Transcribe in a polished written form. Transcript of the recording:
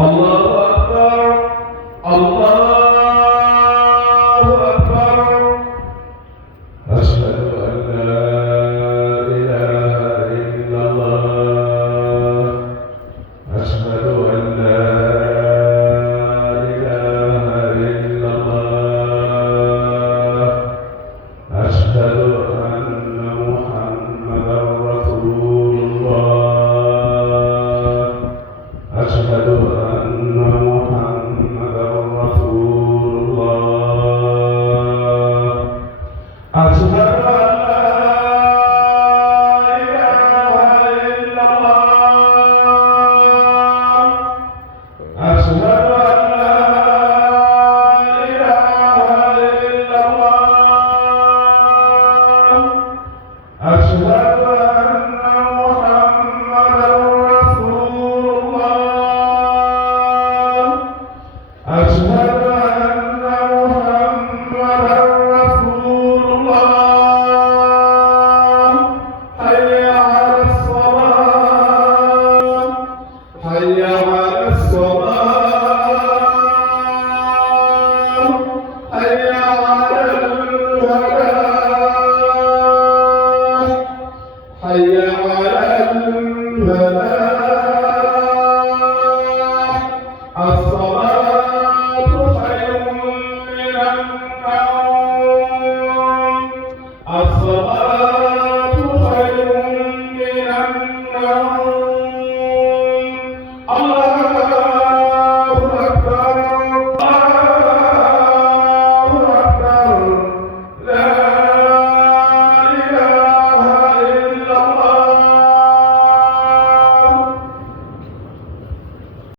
الله أكبر الله أكبر أشهد أن لا إله إلا الله أشهد أن لا إله إلا الله أشهد أن محمدا رسول الله أشهد أن محمدا رسول الله أشهد أن لا إله إلا الله أشهد أن لا إله إلا الله أشهد أن محمدا رسول الله أشهد أن محمدا رسول الله حي على الصلاة حي على الصلاة حي على الفلاح حي على الفلاح الصلاة خير من النوم الصلاة خير من النوم